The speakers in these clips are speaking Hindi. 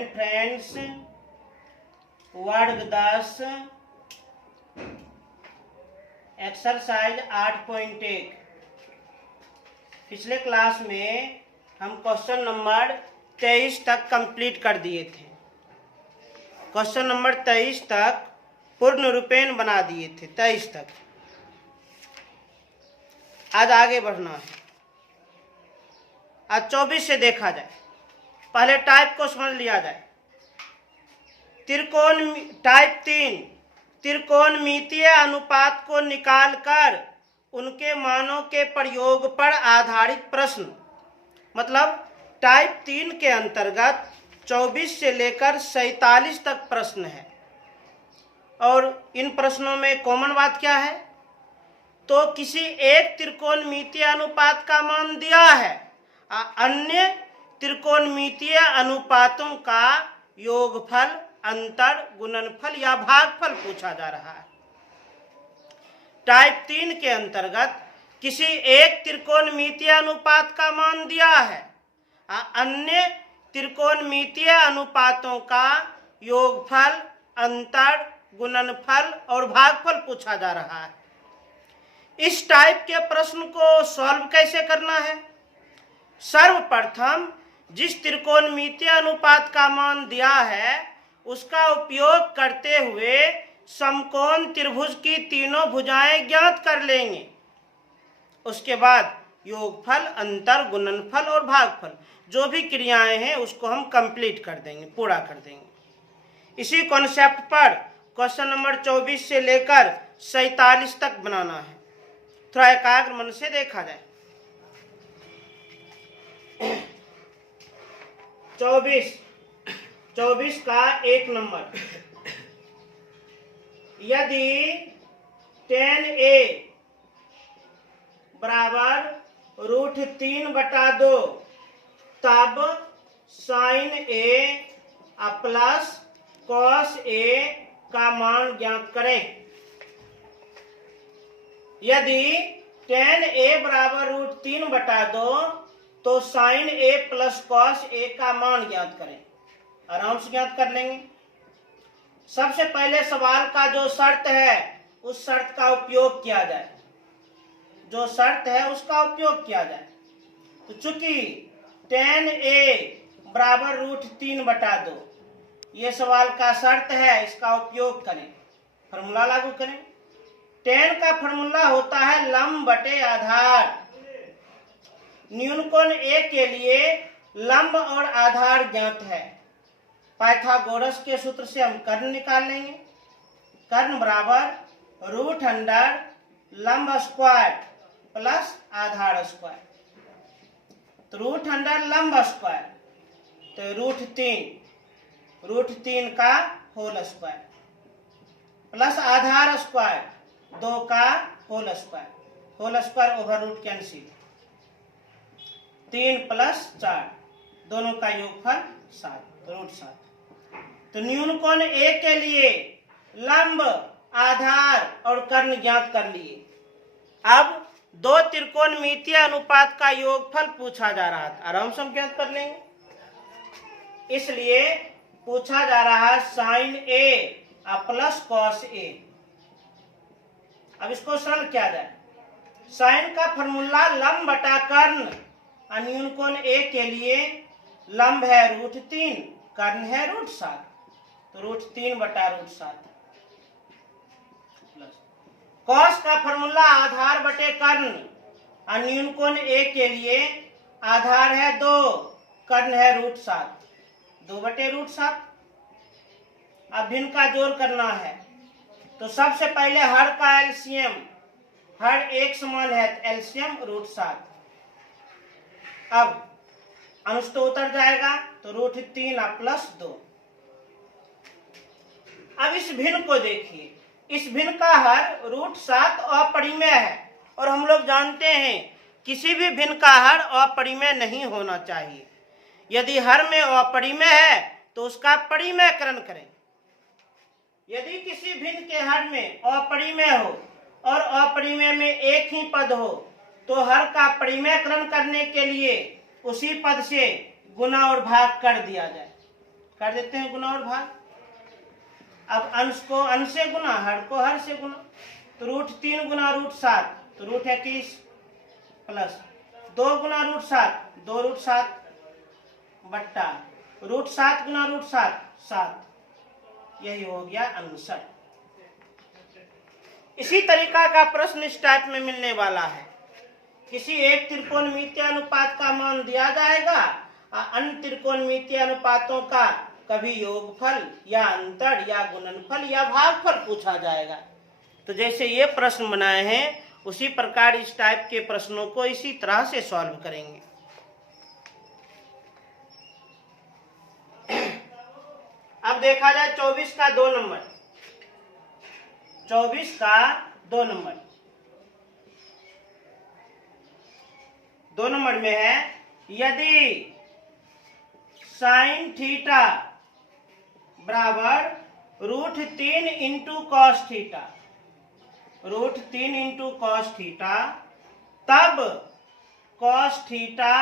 स्टूडेंट फ्रेंड्स, वर्ग 10 एक्सरसाइज 8.1। पिछले क्लास में हम क्वेश्चन नंबर 23 तक कंप्लीट कर दिए थे। क्वेश्चन नंबर 23 तक पूर्ण रूपेण बना दिए थे। 23 तक आज आगे बढ़ना है। आज 24 से देखा जाए। पहले टाइप को समझ लिया जाए। त्रिकोण टाइप 3 त्रिकोणमितीय अनुपात को निकालकर उनके मानों के प्रयोग पर आधारित प्रश्न। मतलब टाइप 3 के अंतर्गत 24 से लेकर 47 तक प्रश्न है। और इन प्रश्नों में कॉमन बात क्या है? तो किसी एक त्रिकोणमितीय अनुपात का मान दिया है, अन्य त्रिकोणमितीय अनुपातों का योगफल, अंतर, गुणनफल या भागफल पूछा जा रहा है। टाइप 3 के अंतर्गत किसी एक त्रिकोणमितीय अनुपात का मान दिया है, अन्य त्रिकोणमितीय अनुपातों का योगफल, अंतर, गुणनफल और भागफल पूछा जा रहा है। इस टाइप के प्रश्न को सॉल्व कैसे करना है? सर्वप्रथम जिस त्रिकोणमितीय अनुपात का मान दिया है उसका उपयोग करते हुए समकोण त्रिभुज की तीनों भुजाएं ज्ञात कर लेंगे। उसके बाद योगफल, अंतर, गुणनफल और भागफल जो भी क्रियाएं हैं उसको हम कंप्लीट कर देंगे, पूरा कर देंगे। इसी कॉन्सेप्ट पर क्वेश्चन नंबर 24 से लेकर 47 तक बनाना है। थोड़ा एकाग्र मन से देखा जाए। 24 का 1 नंबर, यदि tan a बराबर √3/2 तब sin a plus cos a का मान ज्ञात करें। यदि tan a बराबर √3/2 तो sin a plus cos a का मान ज्ञात करें। आराम से ज्ञात कर लेंगे। सबसे पहले सवाल का जो शर्त है उस शर्त का उपयोग किया जाए। जो शर्त है उसका उपयोग किया जाए। तो चूंकि tan a बराबर √3/2 ये सवाल का शर्त है, इसका उपयोग करें, फॉर्मूला लागू करें। tan का फॉर्मूला होता है लंब बटे आधार। न्यूनकोण a के लिए लंब और आधार ज्ञात है। पाइथागोरस के सूत्र से हम कर्ण निकाल लेंगे। कर्ण बराबर √अंडर लंब स्क्वायर प्लस आधार स्क्वायर। तो √अंडर लंब स्क्वायर तो √3 का होल स्क्वायर प्लस आधार स्क्वायर 2 का whole square over root cancel. 3 + 4 दोनों का योगफल 7 तो √7। तो न्यूनकोण a के लिए लंब, आधार और कर्ण ज्ञात कर लिए। अब दो त्रिकोणमितीय अनुपात का योगफल पूछा जा रहा था। आराम से हम ज्ञात कर लेंगे। इसलिए पूछा जा रहा है sin a plus cos a। अब इसको सरल किया जाए। sin का फॉर्मूला लंब बटा कर्ण। न्यूनकोण a के लिए लंब है √3, कर्ण है √7 तो √3/√7। cos का फॉर्मूला आधार बटे कर्ण। न्यूनकोण a के लिए आधार है 2, कर्ण है √7 2/√7। अब भिन्न का जोड़ करना है। तो सबसे पहले हर का एलसीएम, हर एक समान है एलसीएम √7। अब अंश तो उतर जाएगा तो √3 + 2। अब इस भिन्न को देखिए। इस भिन्न का हर √7 अपरिमेय है और हम लोग जानते हैं किसी भी भिन्न का हर अपरिमेय नहीं होना चाहिए। यदि हर में अपरिमेय है तो उसका परिमेयकरण करें। यदि किसी भिन्न के हर में अपरिमेय हो और अपरिमेय में एक ही पद हो तो हर का परिमेयकरण करने के लिए उसी पद से गुना और भाग कर दिया जाए। कर देते हैं गुना और भाग। अब अंश को अंश से गुना, हर को हर से गुना, तो √3 गुना √7 तो √21 प्लस 2 गुना √7 2 √7 बट्टा √7 गुना √7 7, यही हो गया आंसर। इसी तरीका का प्रश्न इस टाइप में मिलने वाला है। किसी एक त्रिकोणमितीय अनुपात का मान दिया जाएगा और अन्य त्रिकोणमितीय अनुपातों का कभी योगफल या अंतर या गुणनफल या भागफल पूछा जाएगा। तो जैसे ये प्रश्न बनाए हैं उसी प्रकार इस टाइप के प्रश्नों को इसी तरह से सॉल्व करेंगे। अब देखा जाए 24 का 2 नंबर, 24 का 2 नंबर, 2 नंबर में है यदि साइन थीटा बराबर √3 into cos theta, √3 into cos theta, तब cos theta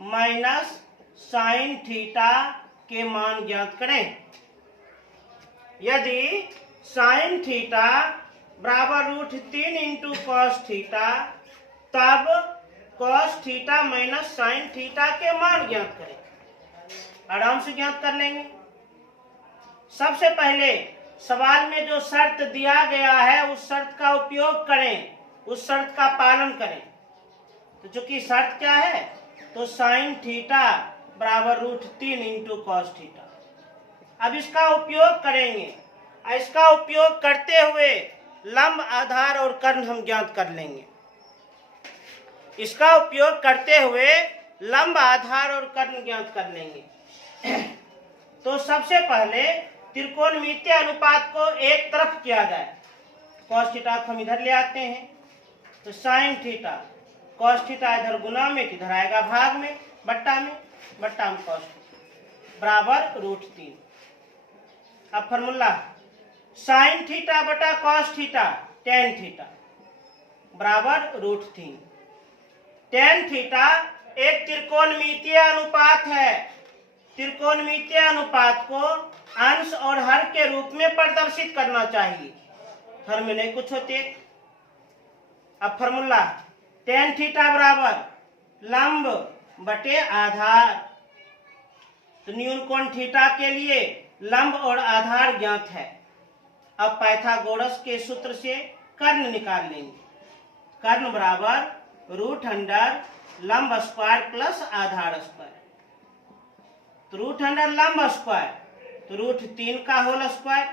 minus sine theta के मान ज्ञात करें। यदि साइन थीटा बराबर √3 इंटू कॉस थीटा, तब cos theta minus sine theta के मान ज्ञात करें। आराम से ज्ञात कर लेंगे। सबसे पहले सवाल में जो शर्त दिया गया है उस शर्त का उपयोग करें, उस शर्त का पालन करें। तो चूंकि शर्त क्या है, तो साइन थीटा बराबर √3 इंटू कॉस थीटा। अब इसका उपयोग करेंगे, इसका उपयोग करते हुए लंब, आधार और कर्ण हम ज्ञात कर लेंगे। इसका उपयोग करते हुए लंब, आधार और कर्ण ज्ञात कर लेंगे। तो सबसे पहले त्रिकोणमितीय अनुपात को एक तरफ किया जाए। कॉस थीटा को हम इधर ले आते हैं, तो साइन थीटा, कॉस थीटा इधर गुना में, किधर आएगा भाग में, बट्टा में कॉस बराबर √3। अब फॉर्मूला साइन थीटा बटा कॉस थीटा टेन थीटा बराबर √3। टेन थीटा एक त्रिकोणमितीय अनुपात है। त्रिकोणमितीय अनुपात को अंश और हर के रूप में प्रदर्शित करना चाहिए, हर में नहीं कुछ होते। अब फॉर्मूला टेन थीटा बराबर लंब बटे आधार। तो न्यून कोण थीटा के लिए लंब और आधार ज्ञात है। अब पाइथागोरस के सूत्र से कर्ण निकाल लेंगे। कर्ण बराबर √अंडर लंब स्क्वायर प्लस आधार स्क्वायर। तो √अंडर लंब स्क्वायर तो √3 का होल स्क्वायर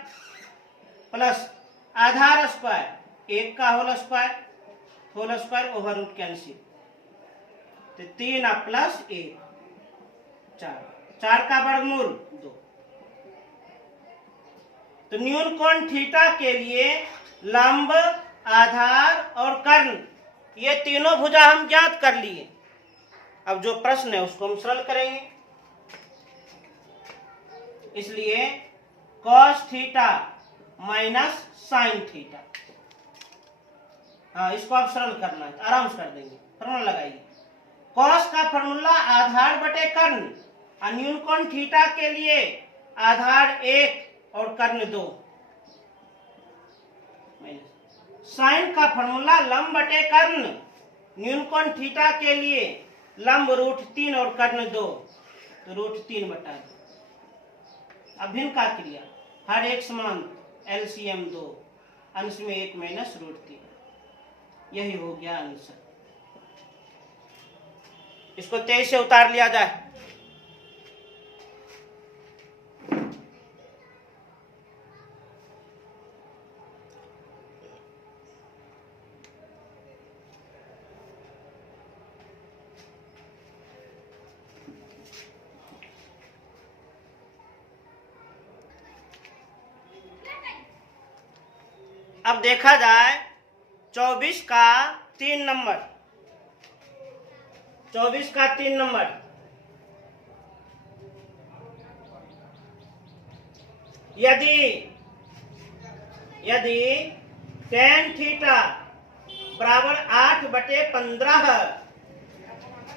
प्लस आधार स्क्वायर 1 का whole square over root cancel. तो 3 प्लस 1 4 का वर्गमूल 2। तो न्यून कोण थीटा के लिए लंब, आधार और कर्ण ये तीनों भुजा हम ज्ञात कर लिए। अब जो प्रश्न है उसको हम सरल करेंगे। इसलिए cos theta minus sine theta, हाँ इसको आप सरल करना है, आराम से कर देंगे। फॉर्मूला लगाइए। कॉस का फॉर्मूला आधार बटे कर्ण, और न्यून कोण थीटा के लिए आधार 1 और कर्ण 2। साइन का फॉर्मूला लंब बटे कर्ण, न्यून कोण थीटा के लिए लंब √3 और कर्ण 2, तो √3 बटा 2। अभिन्न का क्रिया हर एक समान, LCM 2, अंश में 1 माइनस √3, यही हो गया आंसर। इसको 23 से उतार लिया जाए। अब देखा जाए 24 का 3 नंबर, 24 का 3 नंबर, यदि टेन थीटा बराबर 8/15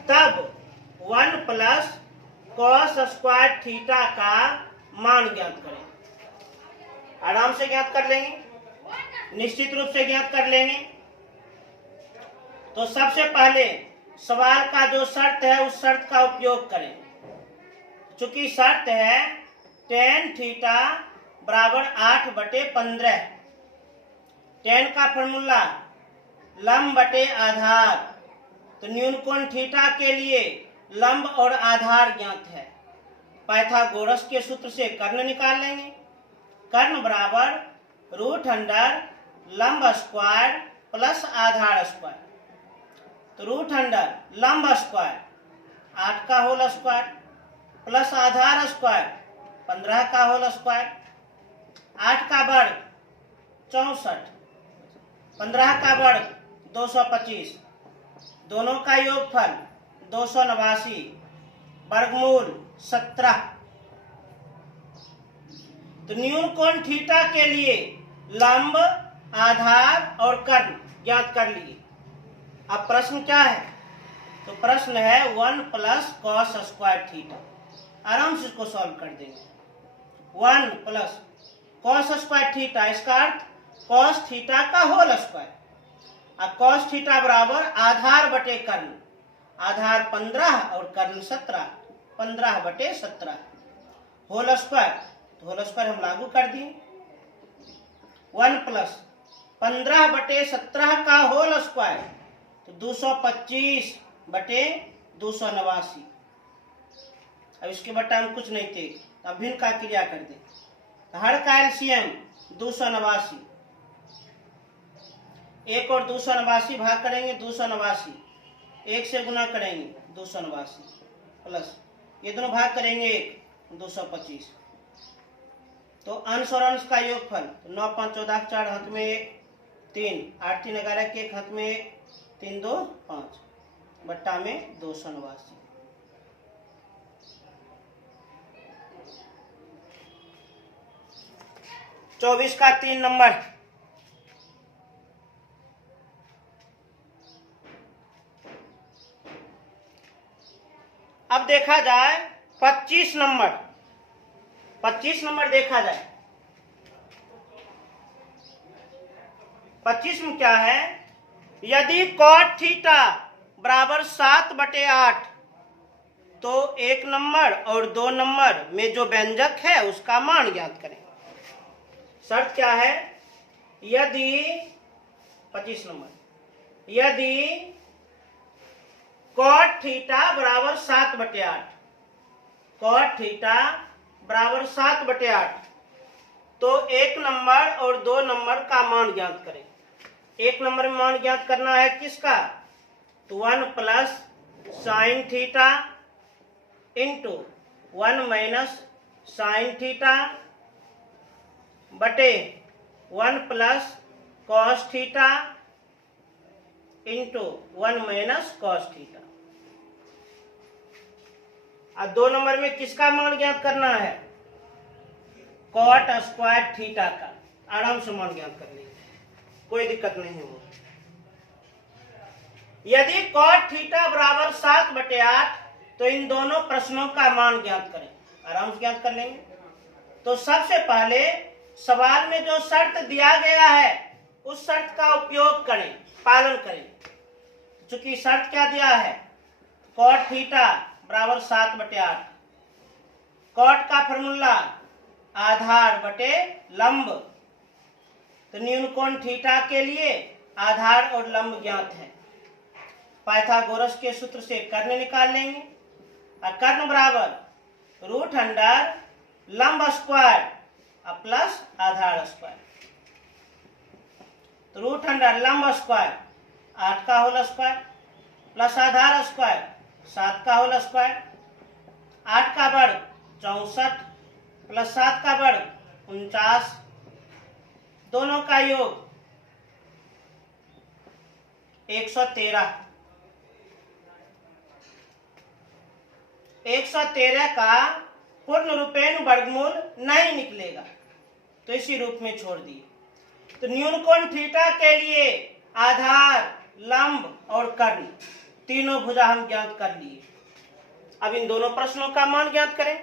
तब 1 प्लस कॉस स्क्वायर थीटा का मान ज्ञात करें। आराम से ज्ञात कर लेंगे, निश्चित रूप से ज्ञात कर लेंगे। तो सबसे पहले सवाल का जो शर्त है उस शर्त का उपयोग करें। चूंकि शर्त है tan थीटा बराबर 8/15। tan का फॉर्मूला लंब बटे आधार। तो न्यून कोण थीटा के लिए लंब और आधार ज्ञात है। पाइथागोरस के सूत्र से कर्ण निकाल लेंगे। कर्ण बराबर √अंडर लंब स्क्वायर प्लस आधार स्क्वायर। तो √अंडर लंब स्क्वायर 8 का होल स्क्वायर प्लस आधार स्क्वायर 15 का होल स्क्वायर। 8 का वर्ग 64, 15 का वर्ग 225, दोनों का योगफल 289, वर्गमूल 17। तो न्यून कोण थीटा के लिए लंब, आधार और कर्ण ज्ञात कर लिए। अब प्रश्न क्या है? तो प्रश्न है 1 प्लस कॉस स्क्वायर थीटा। आराम से इसको सॉल्व कर देंगे। 1 प्लस कॉस स्क्वायर थीटा, इसका अर्थ कॉस थीटा का होल स्क्वायर। अब कॉस थीटा बराबर आधार बटे कर्ण। आधार 15 और कर्ण 17, 15/17 होल स्क्वायर। तो होल स्क्वायर हम लागू कर दिए। 1 प्लस 15/17 का होल स्क्वायर, तो 225/289। अब इसके बट्टा हम कुछ नहीं थे, अब भिन्न का क्रिया कर दें। तो हर का एलसीएम 289। 1 और 289 भाग करेंगे 289, 1 से गुना करेंगे 289 प्लस ये दोनों भाग करेंगे 1, 225। तो अंश और अंश का योगफल, तो 9 5 14 4 हाथ में 1 3, 8 3 11 के 1 हाथ में 1 3 2 5 बट्टा में 289। चौबीस का 3 नंबर। अब देखा जाए 25 नंबर। 25 नंबर देखा जाए। 25 में क्या है? यदि cot थीटा बराबर 7/8 तो 1 नंबर और 2 नंबर में जो व्यंजक है उसका मान ज्ञात करें। शर्त क्या है? यदि 25 नंबर, यदि cot थीटा बराबर 7/8, cot थीटा बराबर 7/8 तो 1 नंबर और 2 नंबर का मान ज्ञात करें। 1 नंबर में मान ज्ञात करना है किसका? तो 1 plus sine theta into 1 minus sine theta बटे 1 plus cos theta into 1 minus cos theta. अब 2 नंबर में किसका मान ज्ञात करना है? कॉट स्क्वायर थीटा का। आराम से मान ज्ञात कर लीजिए, कोई दिक्कत नहीं होगी। यदि कॉट थीटा बराबर 7/8 तो इन दोनों प्रश्नों का मान ज्ञात करें। आराम से ज्ञात कर लेंगे। तो सबसे पहले सवाल में जो शर्त दिया गया है उस शर्त का उपयोग करें, पालन करें। चूंकि शर्त क्या दिया है? कॉट थीटा बराबर 7/8। कॉट का फॉर्मूला आधार बटे लंब। तो न्यून कोण थीटा के लिए आधार और लंब ज्ञात है। पाइथागोरस के सूत्र से कर्ण निकाल लेंगे। और कर्ण बराबर √अंडर लंब स्क्वायर प्लस आधार स्क्वायर। तो √अंडर लंब स्क्वायर 8 का होल स्क्वायर प्लस आधार स्क्वायर 7 का होल स्क्वायर। 8 का वर्ग 64 प्लस 7 का वर्ग 49, दोनों का योग 113। 113 का पूर्ण रूपेण वर्गमूल नहीं निकलेगा तो इसी रूप में छोड़ दिए। तो न्यून कोण थीटा के लिए आधार, लंब और कर्ण तीनों भुजा हम ज्ञात कर लिए। अब इन दोनों प्रश्नों का मान ज्ञात करें।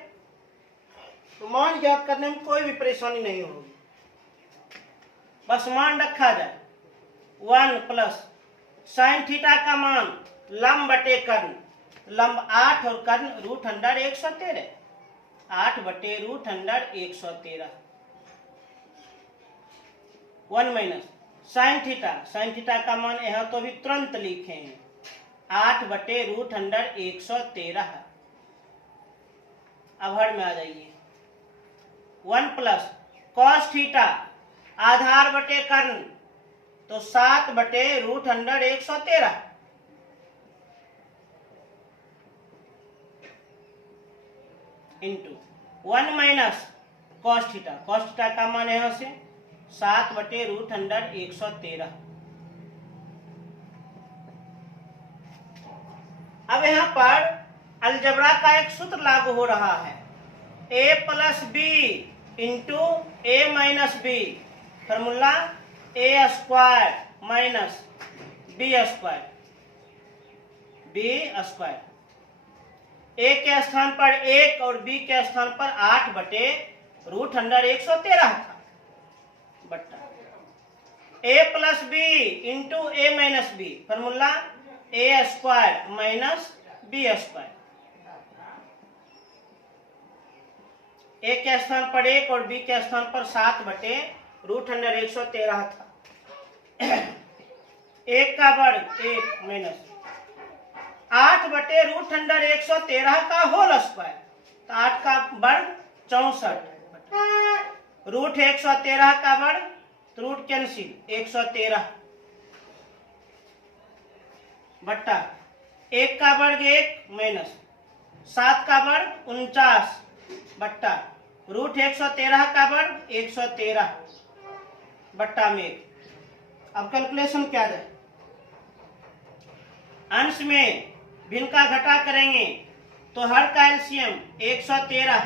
मान ज्ञात करने में कोई भी परेशानी नहीं होगी, बस मान रखा जाए। 1 प्लस साइन थीटा का मान लंब बटे कर्ण, लंब 8 और कर्ण रूट अंडर 113, 8 बटे root under 113। 1 minus sine theta का मान यहाँ तो भी तुरंत लिखे हैं, 8 बटे रूट अंडर 113। अब हर में आ जाइए। 1 प्लस कॉस थीटा आधार बटे कर्ण, तो 7 बटे root under 113 into 1 minus cos theta का मान यहां से 7 बटे रूट अंडर 113। अब यहां पर अलजबरा का एक सूत्र लागू हो रहा है, a plus B into A minus B, formula A square minus B square, A के स्थान पर 1 और बी के स्थान पर 8 बटे रूट अंडर 113 था, बट्टा a plus B into A minus B, formula A square minus B square, A के स्थान पर 1 और बी के स्थान पर 7 बटे रूट अंडर 113 था। 1 का वर्ग 1 माइनस 8 बटे रूट अंडर 113 का होल स्क्वायर, तो 8 का वर्ग 64, रूट 113 का वर्ग, तो रूट कैंसिल 113 बट्टा 1 का वर्ग 1 माइनस 7 का वर्ग 49 बट्टा रूट 113 का वर्ग 113 बट्टा में 1। अब कैलकुलेशन क्या जाए, अंश में भिन्न का घटा करेंगे तो हर का एलसीएम 113,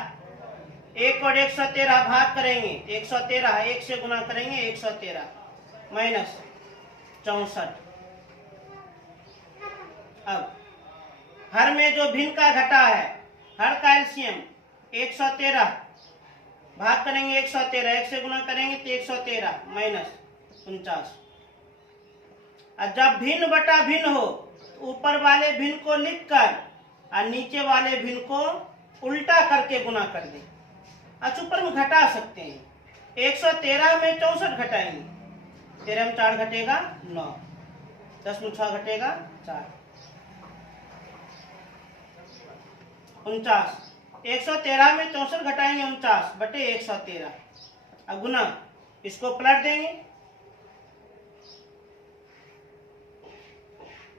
1 और 113 भाग करेंगे 113, 1 से गुना करेंगे 113 माइनस 64। अब हर में जो भिन्न का घटा है, हर का एलसीएम 113 भाग करेंगे 113, 1 से गुना करेंगे तो 113 माइनस 49। और जब भिन्न बटा भिन्न हो तो ऊपर वाले भिन्न को लिखकर और नीचे वाले भिन्न को उल्टा करके गुना कर दें। अच्छा ऊपर में घटा सकते हैं, 113 में 64 घटाएंगे, 13 में 4 घटेगा 9, 10 में 6 घटेगा 4, 49, 113 में 64 घटाएंगे 49 बटे 113, अब गुना इसको पलट देंगे,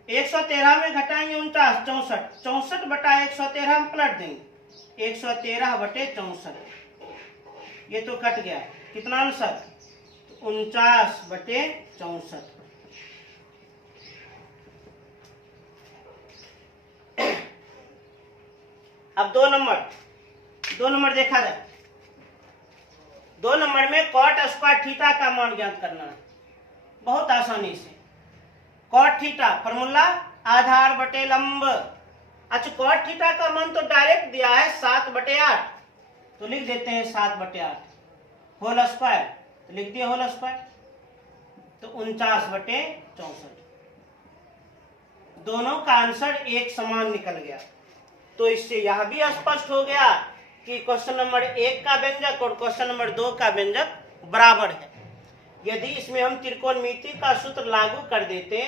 113 में घटाएंगे 49, 64, 64 बटा 113 में पलट देंगे 113 बटे 64, ये तो कट गया, कितना आंसर 49 बटे 64। अब 2 नंबर देखा जाए। 2 नंबर में कॉट स्क्वायर थीटा का मान ज्ञात करना है, बहुत आसानी से। कॉट थीटा फॉर्मूला आधार बटे लंब। अच्छा कॉट थीटा का मान तो डायरेक्ट दिया है 7 बटे 8, तो लिख देते हैं 7 बटे 8 होल स्क्वायर, तो लिख दिया होल स्क्वायर, तो 49 बटे 64। दोनों का आंसर एक समान निकल गया। तो इससे यह भी स्पष्ट हो गया कि क्वेश्चन नंबर 1 का व्यंजक और क्वेश्चन नंबर 2 का व्यंजक बराबर है। यदि इसमें हम त्रिकोणमिति का सूत्र लागू कर देते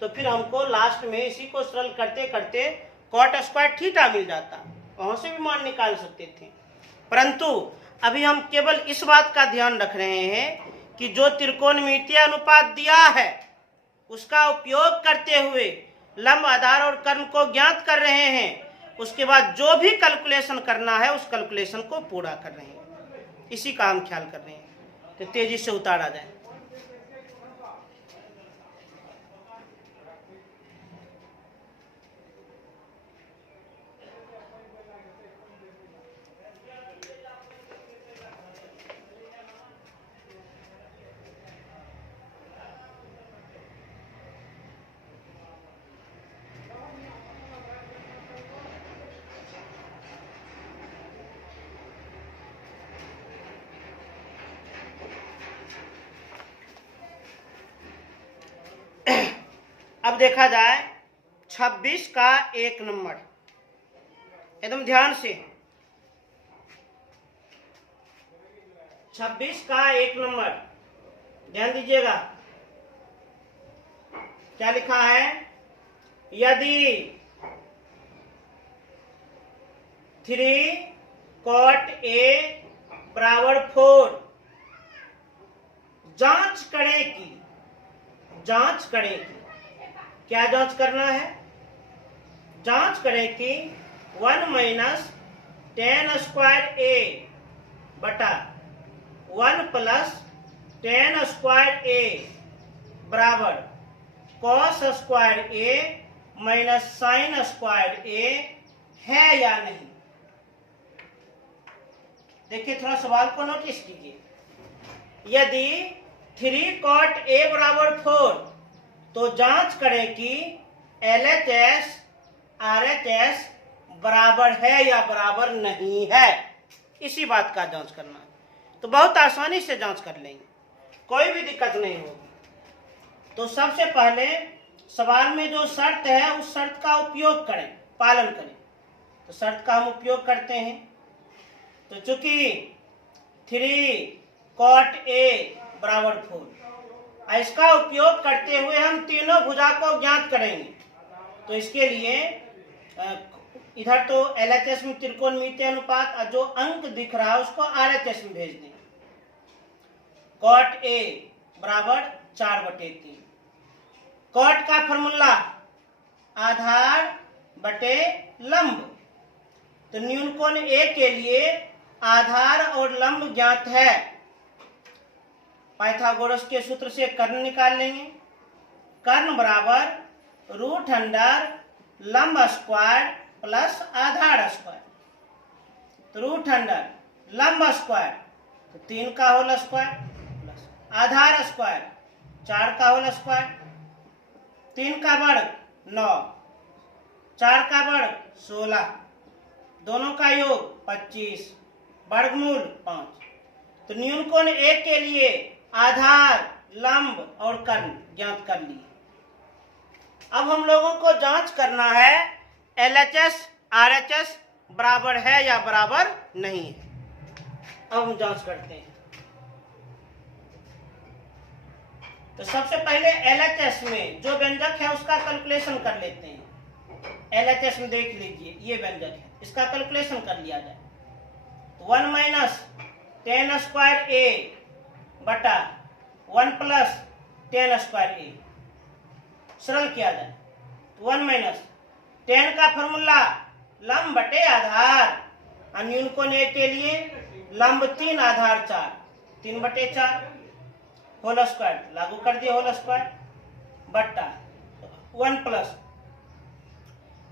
तो फिर हमको लास्ट में इसी को सरल करते करते कॉट स्क्वायर थीटा मिल जाता, वहां से भी मान निकाल सकते थे। परंतु अभी हम केवल इस बात का ध्यान रख रहे हैं कि जो त्रिकोणमितीय अनुपात दिया है उसका उपयोग करते हुए लंब आधार और कर्ण को ज्ञात कर रहे हैं, उसके बाद जो भी कैलकुलेशन करना है उस कैलकुलेशन को पूरा कर रहे हैं, इसी का हम ख्याल कर रहे हैं। तो तेजी से उतारा जाए। अब देखा जाए 26 का 1 नंबर, एकदम ध्यान से। 26 का 1 नंबर ध्यान दीजिएगा, क्या लिखा है? यदि 3 cot A बराबर 4, जांच करें कि क्या जांच करना है? जांच करें कि 1 माइनस 10 स्क्वायर A बटा 1 प्लस 10 स्क्वायर A बराबर cos square A minus sine square A है या नहीं। देखिए, थोड़ा सवाल को नोटिस कीजिए। यदि 3 cot A बराबर 4, तो जांच करें कि LHS RHS बराबर है या बराबर नहीं है। इसी बात का जांच करना है, तो बहुत आसानी से जांच कर लेंगे, कोई भी दिक्कत नहीं होगी। तो सबसे पहले सवाल में जो शर्त है उस शर्त का उपयोग करें, पालन करें। तो शर्त का हम उपयोग करते हैं। तो चूंकि 3 cot A बराबर 4, इसका उपयोग करते हुए हम तीनों भुजा को ज्ञात करेंगे। तो इसके लिए इधर तो LHS में त्रिकोणमितीय अनुपात, और जो अंक दिख रहा है उसको RHS में भेज दें। cot A बराबर 4/3। cot का फॉर्मूला आधार बटे लंब। तो न्यूनकोण A के लिए आधार और लंब ज्ञात है। पाइथागोरस के सूत्र से कर्ण निकाल लेंगे। कर्ण बराबर √अंडर लंब स्क्वायर प्लस आधार स्क्वायर। तो √अंडर लंब स्क्वायर तो 3 का होल स्क्वायर प्लस आधार स्क्वायर 4 का होल स्क्वायर, 3 का वर्ग 9, 4 का वर्ग 16, दोनों का योग 25, वर्गमूल 5। तो न्यूनकोण A के लिए आधार, लंब और कर्ण ज्ञात कर लिए। अब हम लोगों को जांच करना है LHS RHS बराबर है या बराबर नहीं है। अब हम जांच करते हैं। तो सबसे पहले LHS में जो व्यंजक है उसका कैलकुलेशन कर लेते हैं। LHS में देख लीजिए, ये व्यंजक है, इसका कैलकुलेशन कर लिया जाए। 1 माइनस 10 स्क्वायर A बटा 1 प्लस 10 स्क्वायर A सरल किया जाए। 1 माइनस 10 का फॉर्मूला लंब बटे आधार, और न्यूनकोण A के लिए लंब 3 आधार 4, 3/4 होल स्क्वायर लागू कर दिए, होल स्क्वायर बट्टा 1 प्लस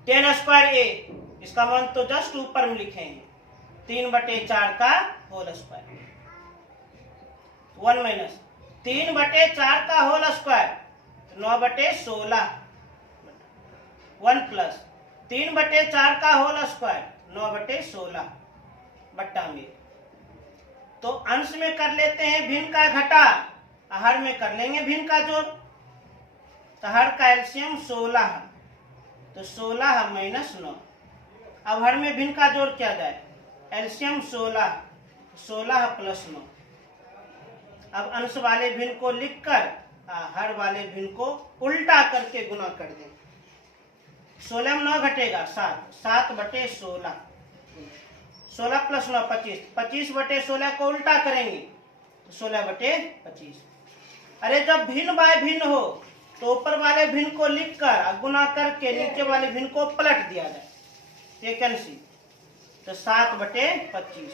10 स्क्वायर A, इसका मान तो जस्ट ऊपर में लिखे हैं, 3/4 का होल स्क्वायर। 1 माइनस 3/4 का होल स्क्वायर 9/16, 1 प्लस 3/4 का होल स्क्वायर 9/16 बट्टा में। तो अंश में कर लेते हैं भिन्न का घटा, हर में कर लेंगे भिन्न का जोड़। तो हर का एलसीएम 16, तो 16 माइनस 9। अब हर में भिन्न का जोड़ किया जाए, एलसीएम 16, 16 प्लस 9। अब अंश वाले भिन्न को लिखकर हर वाले भिन्न को उल्टा करके गुना कर दें। 16 में 9 घटेगा 7, 7/16, 16 प्लस 9 25, 25/16 को उल्टा करेंगे तो 16/25। अरे जब भिन्न बाय भिन्न हो तो ऊपर वाले भिन्न को लिखकर गुना करके नीचे वाले भिन्न को पलट दिया जाए, सेकंड सी, तो 7/25।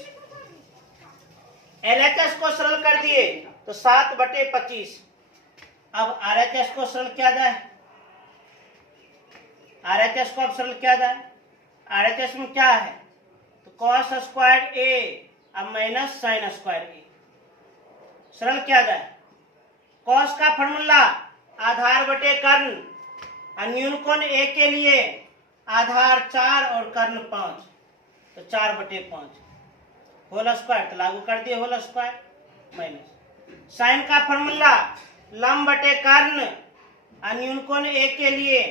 LHS को सरल कर दिए तो 7/25। अब RHS को सरल किया जाए, RHS को अब सरल किया जाए। RHS में क्या है, तो कॉस स्क्वायर A अब माइनस साइन स्क्वायर A सरल किया जाए। कॉस का फॉर्मूला आधार बटे कर्ण, और न्यूनकोण A के लिए आधार 4 और कर्ण 5, तो 4/5 होल स्क्वायर, तो लागू कर दिए होल स्क्वायर माइनस। साइन का फॉर्मूला लंब बटे कर्ण, न्यूनकोण ए के लिए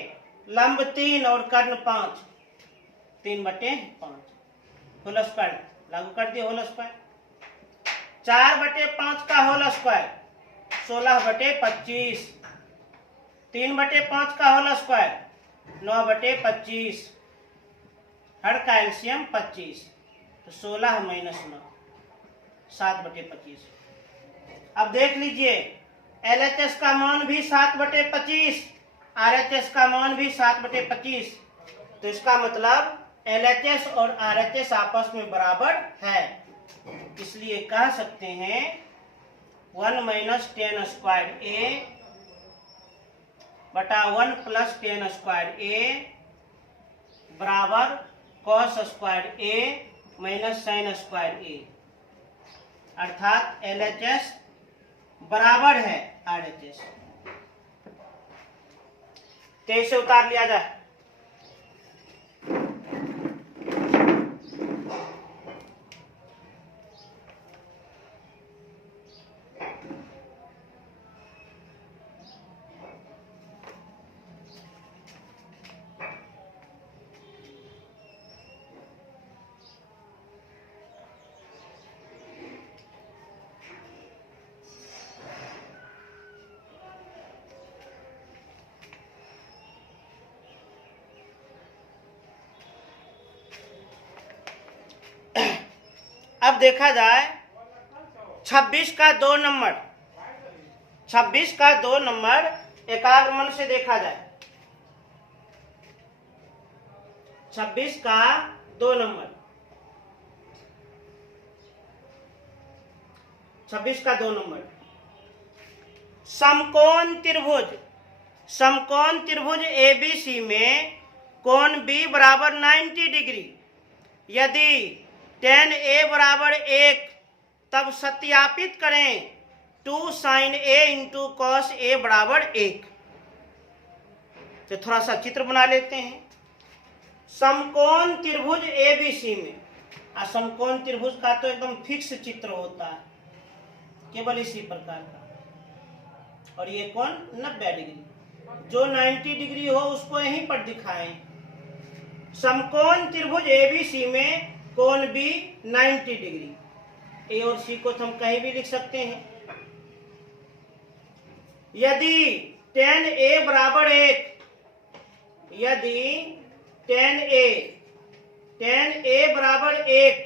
लंब 3 और कर्ण 5, 3/5 होल स्क्वायर लागू कर दिए, होल स्क्वायर 4/5 का होल स्क्वायर 16/25, 3/5 का होल स्क्वायर 9/25, हर का एलसीएम 25, तो 16 - 9 7/25। अब देख लीजिए LHS का मान भी 7/25, RHS का मान भी 7/25, तो इसका मतलब LHS और RHS आपस में बराबर है, इसलिए कह सकते हैं 1 - tan स्क्वायर A बटा 1 + tan स्क्वायर A बराबर cos square A - sin square A, अर्थात LHS बराबर है RHS। तो इसे उतार लिया जाए। अब देखा जाए 26 का 2 नंबर, 26 का 2 नंबर एकाग्र मन से देखा जाए। 26 का 2 नंबर, 26 का 2 नंबर समकोण त्रिभुज ABC में कोण B बराबर 90 डिग्री, यदि tan A बराबर 1 तब सत्यापित करें 2 sin A × cos A बराबर 1। तो थोड़ा सा चित्र बना लेते हैं। समकोण त्रिभुज ABC में, समकोण त्रिभुज का तो एकदम फिक्स चित्र होता है, केवल इसी प्रकार का, और ये कोण 90 डिग्री, जो 90 डिग्री हो उसको यहीं पर दिखाएं। समकोण त्रिभुज ABC में कोण B 90 डिग्री, A और C को तो हम कहीं भी लिख सकते हैं। यदि tan A बराबर 1, यदि tan A बराबर 1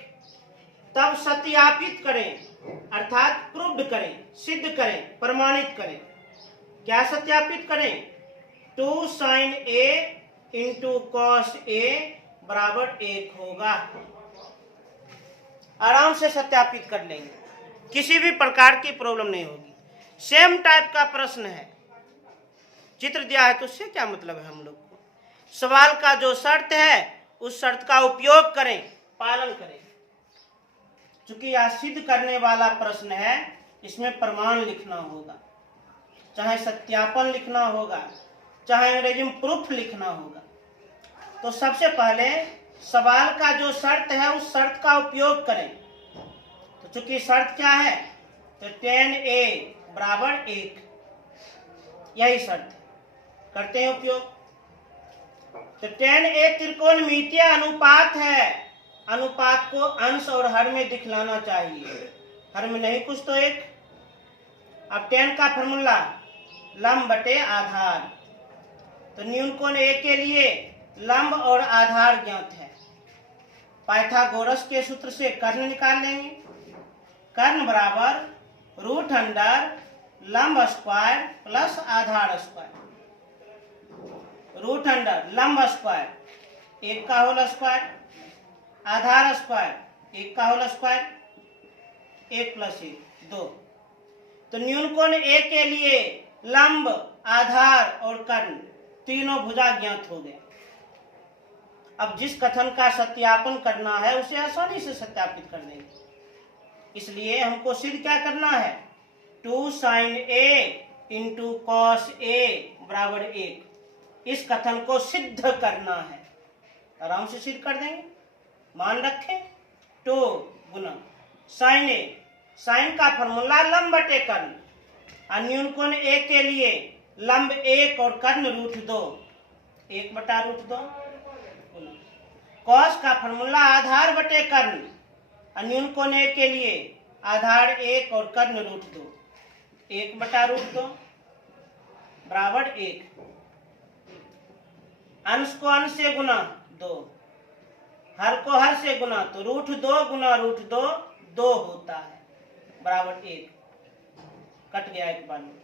तब सत्यापित करें, अर्थात प्रूव्ड करें, सिद्ध करें, प्रमाणित करें। क्या सत्यापित करें? 2 sin A × cos A बराबर 1 होगा। आराम से सत्यापित कर लेंगे, किसी भी प्रकार की प्रॉब्लम नहीं होगी। सेम टाइप का प्रश्न है, चित्र दिया है तो उससे क्या मतलब है हम लोग को। सवाल का जो शर्त है उस शर्त का उपयोग करें, पालन करें। चूंकि यह सिद्ध करने वाला प्रश्न है, इसमें प्रमाण लिखना होगा, चाहे सत्यापन लिखना होगा, चाहे अंग्रेजी में प्रूफ लिखना होगा। तो सबसे पहले सवाल का जो शर्त है उस शर्त का उपयोग करें। तो चूंकि शर्त क्या है, तो tan A बराबर 1, यही शर्त है, करते हैं उपयोग। तो tan A त्रिकोणमितीय अनुपात है, अनुपात को अंश और हर में दिखलाना चाहिए, हर में नहीं कुछ तो एक। अब tan का फॉर्मूला लंब बटे आधार, तो न्यूनकोण A के लिए लंब और आधार ज्ञात है, पाइथागोरस के सूत्र से कर्ण निकाल लेंगे। कर्ण बराबर √अंडर लंब स्क्वायर प्लस आधार स्क्वायर, √अंडर लंब स्क्वायर 1 का होल स्क्वायर, आधार स्क्वायर 1 का होल स्क्वायर, 1 + 1 2। तो न्यूनकोण A के लिए लंब, आधार और कर्ण तीनों भुजा ज्ञात हो गए। अब जिस कथन का सत्यापन करना है उसे आसानी से सत्यापित कर देंगे, इसलिए हमको सिद्ध क्या करना है, 2 sin A × cos A बराबर 1, इस कथन को सिद्ध करना है। आराम से सिद्ध कर देंगे, मान रखें 2 गुना sin A, sin का फॉर्मूला लंब बटे कर्ण, और न्यूनकोण A के लिए लंब 1 और कर्ण √2, 1/√2। कॉस का फॉर्मूला आधार बटे कर्ण, न्यून कोण A के लिए आधार 1 और कर्ण √2, 1/√2 बराबर 1। अंश को अंश से गुना 2, हर को हर से गुना तो √2 गुना √2 2 होता है बराबर 1, कट गया एक बार में,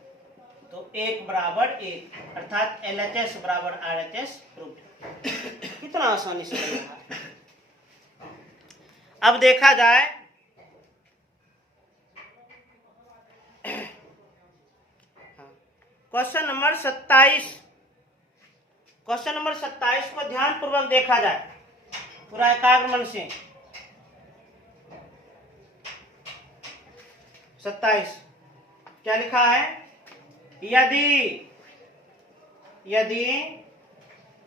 तो 1 बराबर 1 अर्थात LHS बराबर RHS प्रूफ। कितना आसानी से बन रहा है। अब देखा जाए क्वेश्चन नंबर 27। क्वेश्चन नंबर 27 को ध्यान पूर्वक देखा जाए पूरा एकाग्र मन से। 27 क्या लिखा है? यदि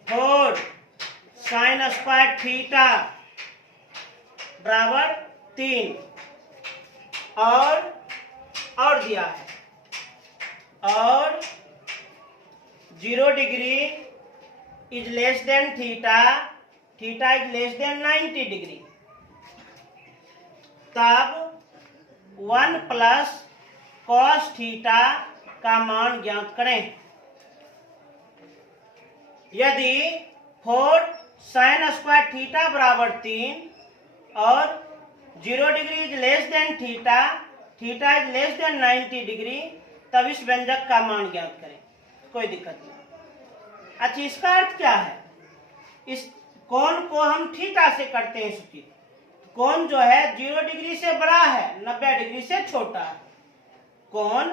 4 sin स्क्वायर थीटा बराबर 3 और दिया है और 0 degree is less than theta is less than 90 degree, तब 1 प्लस कॉस थीटा का मान ज्ञात करें। यदि 4 sin स्क्वायर थीटा बराबर 3 और 0 degree is less than theta is less than 90 degree, तब इस व्यंजक का मान ज्ञात करें। कोई दिक्कत नहीं। अच्छा, इसका अर्थ क्या है? इस कोण को हम थीटा से करते हैं सूचित। कोण जो है 0 डिग्री से बड़ा है, 90 डिग्री से छोटा है। कोण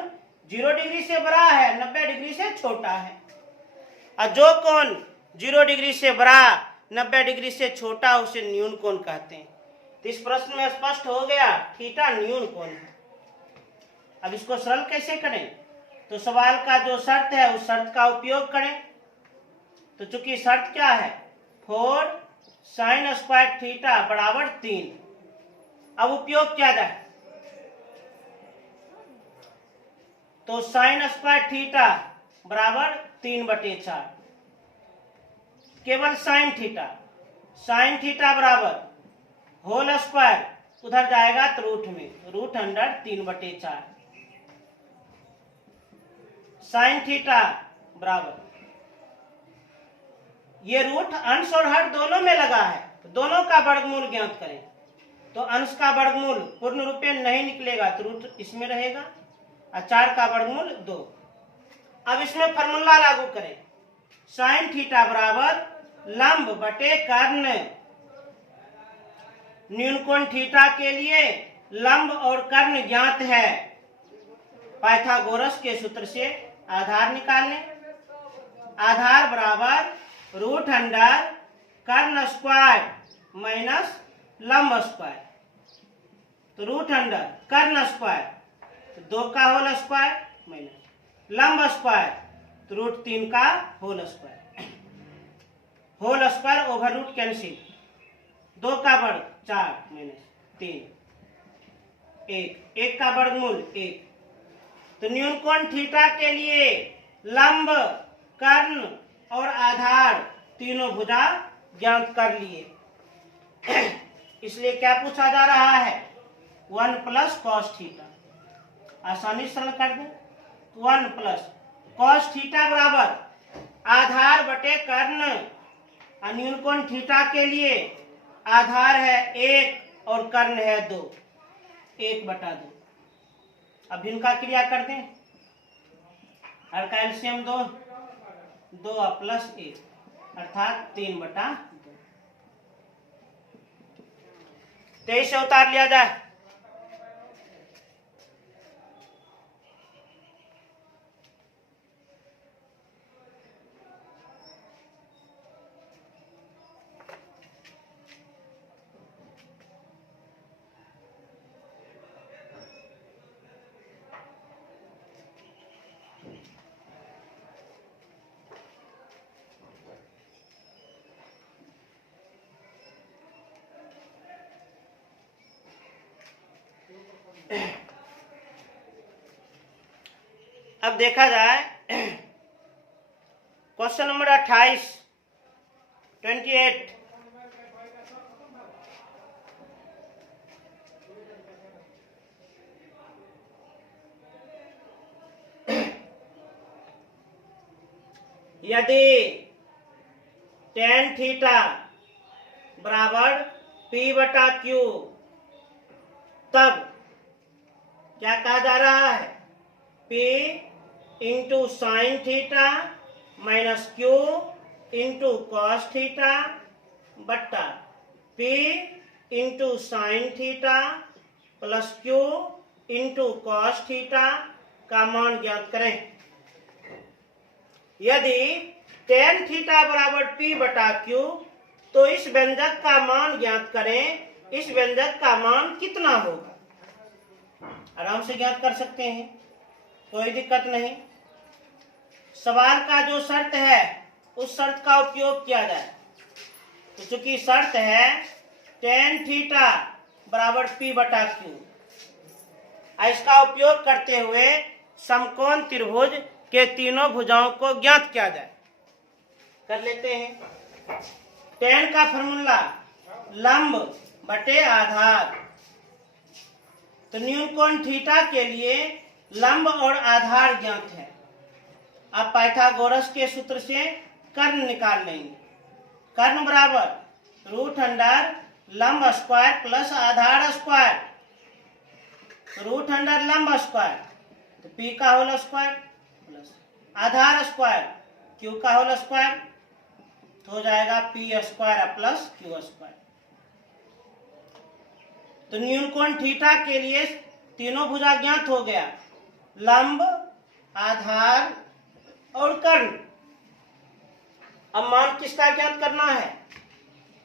0 डिग्री से बड़ा है, 90 डिग्री से छोटा है। और जो कोण 0 डिग्री से बड़ा 90 डिग्री से छोटा उसे न्यून कोण कहते हैं। तो इस प्रश्न में स्पष्ट हो गया थीटा न्यून कोण है। अब इसको सरल कैसे करें? तो सवाल का जो शर्त है उस शर्त का उपयोग करें। तो चूंकि शर्त क्या है? 4 sin स्क्वायर थीटा बराबर 3। अब उपयोग किया जाए तो sin स्क्वायर थीटा बराबर 3/4, केवल sin थीटा बराबर होल स्क्वायर उधर जाएगा तो रूट में, √3/4 sin थीटा बराबर, ये रूट अंश और हर दोनों में लगा है तो दोनों का वर्गमूल ज्ञात करें। तो अंश का वर्गमूल पूर्ण रूपे नहीं निकलेगा तो रूट इसमें रहेगा और 4 का वर्गमूल 2। अब इसमें फॉर्मूला लागू करें। sin थीटा बराबर लंब बटे कर्ण, न्यून कोण थीटा के लिए लंब और कर्ण ज्ञात है। पाइथागोरस के सूत्र से आधार निकाल लें। आधार बराबर √अंडर कर्ण स्क्वायर माइनस लंब स्क्वायर, तो √अंडर कर्ण स्क्वायर तो 2 का होल स्क्वायर माइनस लंब स्क्वायर तो √3 का whole square. Whole square over root cancel, 2 का वर्ग 4 माइनस 3, 1 का वर्गमूल 1। तो न्यून कोण थीटा के लिए लंब, कर्ण और आधार तीनों भुजा ज्ञात कर लिए। इसलिए क्या पूछा जा रहा है? 1 प्लस कॉस थीटा। आसानी से सरल कर दें। 1 प्लस कॉस थीटा बराबर आधार बटे कर्ण, न्यून कोण थीटा के लिए आधार है 1 और कर्ण है 2, 1/2। अब इनका क्रिया कर दें। हर का एलसीएम 2 प्लस 1 अर्थात 3/2। 23 से उतार लिया जाए। अब देखा जाए क्वेश्चन नंबर 28 28। यदि tan थीटा बराबर P बटा Q, तब क्या कहा जा रहा है? P into sine theta minus Q into cos theta बट्टा P into sine theta plus Q into cos theta का मान ज्ञात करें। यदि tan थीटा बराबर P बटा Q, तो इस व्यंजक का मान ज्ञात करें। इस व्यंजक का मान कितना होगा? आराम से ज्ञात कर सकते हैं, कोई दिक्कत नहीं। सवाल का जो शर्त है उस शर्त का उपयोग किया जाए। तो चूंकि शर्त है tan थीटा बराबर P बटा Q, इसका उपयोग करते हुए समकोण त्रिभुज के तीनों भुजाओं को ज्ञात किया जाए। कर लेते हैं। tan का फॉर्मूला लंब बटे आधार। तो न्यून कोण थीटा के लिए लंब और आधार ज्ञात है। अब पाइथागोरस के सूत्र से कर्ण निकाल लेंगे। कर्ण बराबर रूट अंडर लंब स्क्वायर प्लस आधार स्क्वायर। रूट अंडर लंब स्क्वायर तो P का होल स्क्वायर प्लस आधार स्क्वायर Q का होल स्क्वायर, तो हो जाएगा P square plus Q square. तो न्यून कोण थीटा के लिए तीनों भुजा ज्ञात हो गया, लंब, आधार और कर्ण। अब मान किसका ज्ञात करना है?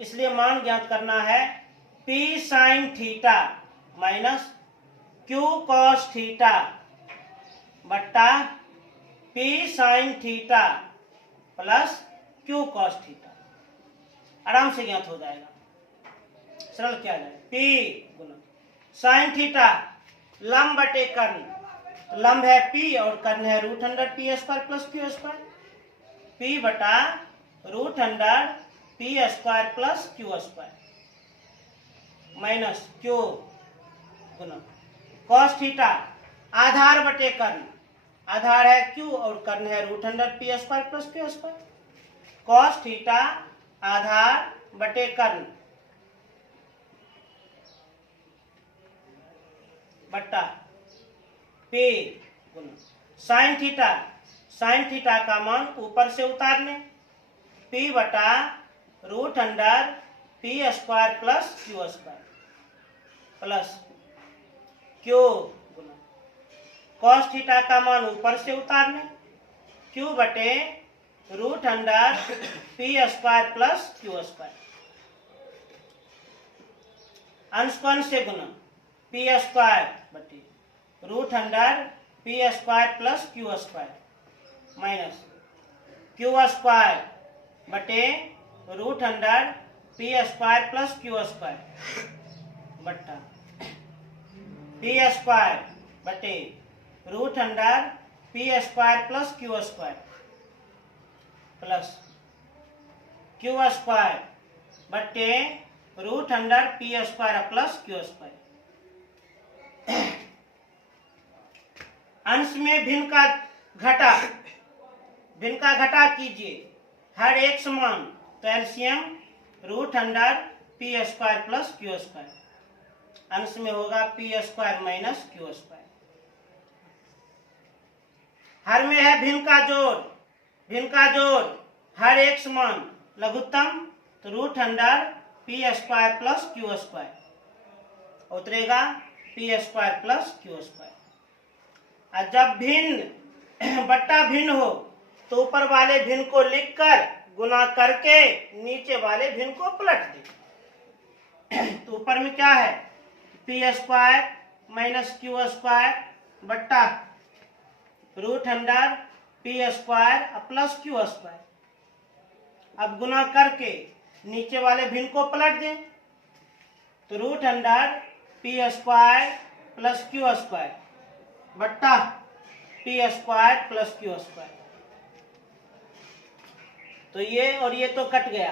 इसलिए मान ज्ञात करना है P sine theta minus Q cos theta बट्टा P sine theta plus Q cos theta. आराम से ज्ञात हो जाएगा, सरल किया जाए। P गुना साइन थीटा लंब बटे कर्ण। लंब है P और कर्ण है root under P square plus Q square. P बटा root under P square plus Q square minus Q गुना कॉस थीटा आधार बटे कर्ण। आधार है Q और कर्ण है root under P square plus Q square. Cos theta आधार बटे कर्ण बट्टा P गुना साइन थीटा। साइन थीटा का मान ऊपर से उतार लें, P बटा root under P square plus Q square plus Q गुना कॉस थीटा का मान ऊपर से उतार लें, Q बटे root under P square plus Q square. अंश को अंश से गुना P स्क्वायर बटे root under P square plus Q square minus Q square बटे root under P square plus Q square बट्टा P स्क्वायर बटे root under P square plus Q square plus Q square बटे root under P square plus Q square. अंश में भिन्न का घटा कीजिए, हर एक समान। तो LCM root under P square plus Q square. अंश में होगा P square minus Q square. हर में है भिन्न का जोड़। भिन्न का जोड़ हर एक समान, लघुत्तम तो root under P square plus Q square उतरेगा P square plus Q square. और जब भिन्न बट्टा भिन्न हो तो ऊपर वाले भिन्न को लिखकर गुना करके नीचे वाले भिन्न को पलट दे। तो ऊपर में क्या है? P square minus Q square बट्टा root under P square plus Q square. अब गुना करके नीचे वाले भिन्न को पलट दें तो root under P square plus Q square बट्टा P square plus Q square. तो ये और ये तो कट गया।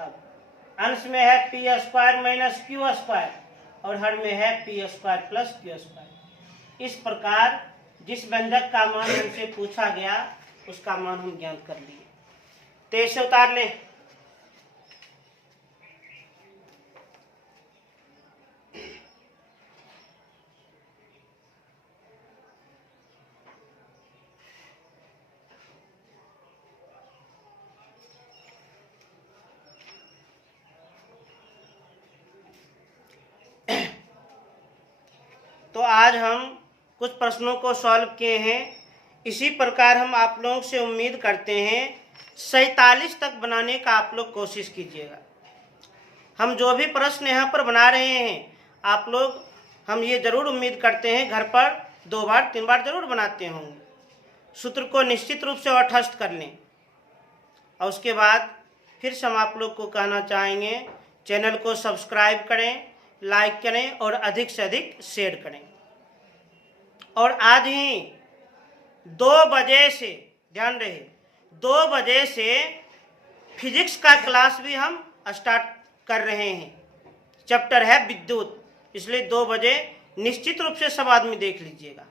अब अंश में है P square minus Q square और हर में है P square plus Q square. इस प्रकार जिस व्यंजक का मान हमसे पूछा गया उसका मान हम ज्ञात कर लिए। तेज से उतार ले। तो आज हम कुछ प्रश्नों को सॉल्व किए हैं। इसी प्रकार हम आप लोगों से उम्मीद करते हैं 47 तक बनाने का आप लोग कोशिश कीजिएगा। हम जो भी प्रश्न यहाँ पर बना रहे हैं आप लोग, हम ये ज़रूर उम्मीद करते हैं घर पर 2 बार 3 बार ज़रूर बनाते होंगे। सूत्र को निश्चित रूप से तटस्थ कर लें। और उसके बाद फिर से हम आप लोग को कहना चाहेंगे चैनल को सब्सक्राइब करें, लाइक करें और अधिक से अधिक शेयर करें। और आज ही 2 बजे से, ध्यान रहे, 2 बजे से फिजिक्स का क्लास भी हम स्टार्ट कर रहे हैं। चैप्टर है विद्युत, इसलिए 2 बजे निश्चित रूप से सब आदमी देख लीजिएगा,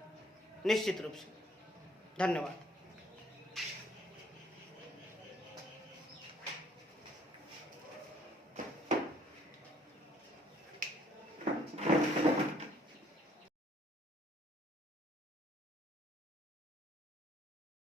निश्चित रूप से। धन्यवाद।